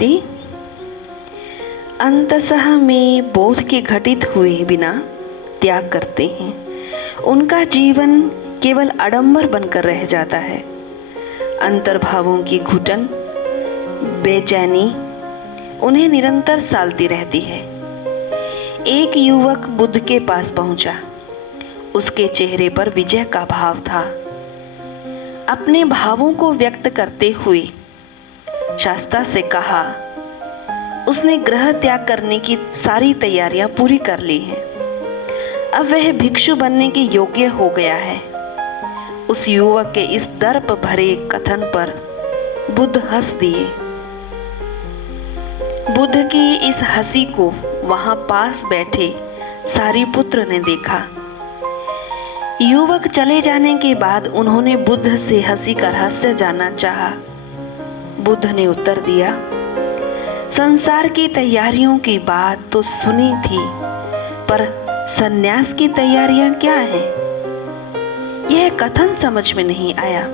व्यक्ति अंततः में बोध के घटित हुए बिना त्याग करते हैं, उनका जीवन केवल आडंबर बनकर रह जाता है। अंतर्भावों की घुटन, बेचैनी उन्हें निरंतर सालती रहती है। एक युवक बुद्ध के पास पहुंचा। उसके चेहरे पर विजय का भाव था। अपने भावों को व्यक्त करते हुए शास्ता से कहा, उसने ग्रह त्याग करने की सारी तैयारियां पूरी कर ली हैं। अब वह भिक्षु बनने के योग्य हो गया है। उस युवक के इस दर्प भरे कथन पर बुद्ध हंस दिए। बुद्ध की इस हंसी को वहां पास बैठे सारिपुत्र ने देखा। युवक चले जाने के बाद उन्होंने बुद्ध से हंसी का रहस्य जानना चाहा। बुद्ध ने उत्तर दिया, संसार की तैयारियों की बात तो सुनी थी, पर सन्यास की तैयारियां क्या हैं? यह कथन समझ में नहीं आया।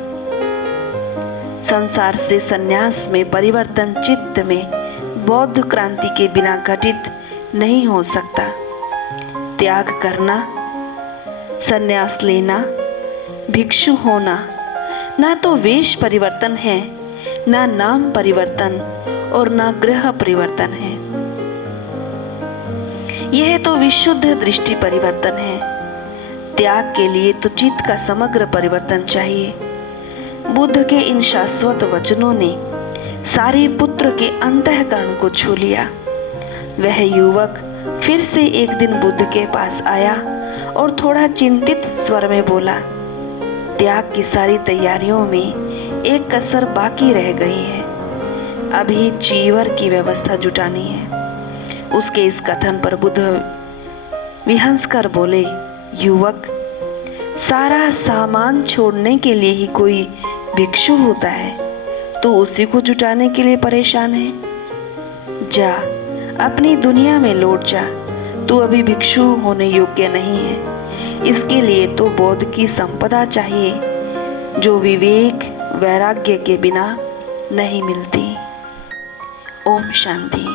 संसार से सन्यास में परिवर्तन चित्त में बौद्ध क्रांति के बिना घटित नहीं हो सकता। त्याग करना, सन्यास लेना, भिक्षु होना ना तो वेश परिवर्तन है, ना नाम परिवर्तन और ना ग्रह परिवर्तन है। यह तो विशुद्ध दृष्टि परिवर्तन है। त्याग के लिए तो चित्त का समग्र परिवर्तन चाहिए। बुद्ध के इन शाश्वत वचनों ने सारिपुत्र के अंतःकरण को छू लिया। वह युवक फिर से एक दिन बुद्ध के पास आया और थोड़ा चिंतित स्वर में बोला, त्याग की सारी तैयारियों में एक कसर बाकी रह गई है। अभी चीवर की व्यवस्था जुटानी है। उसके इस कथन पर बुद्ध विहंस कर बोले, युवक, सारा सामान छोड़ने के लिए ही कोई भिक्षु होता है, तो उसी को जुटाने के लिए परेशान है। जा, अपनी दुनिया में लौट जा। तू अभी भिक्षु होने योग्य नहीं है। इसके लिए तो बोध की संपदा चाहिए, जो विवेक वैराग्य के बिना नहीं मिलती। ओम शांति।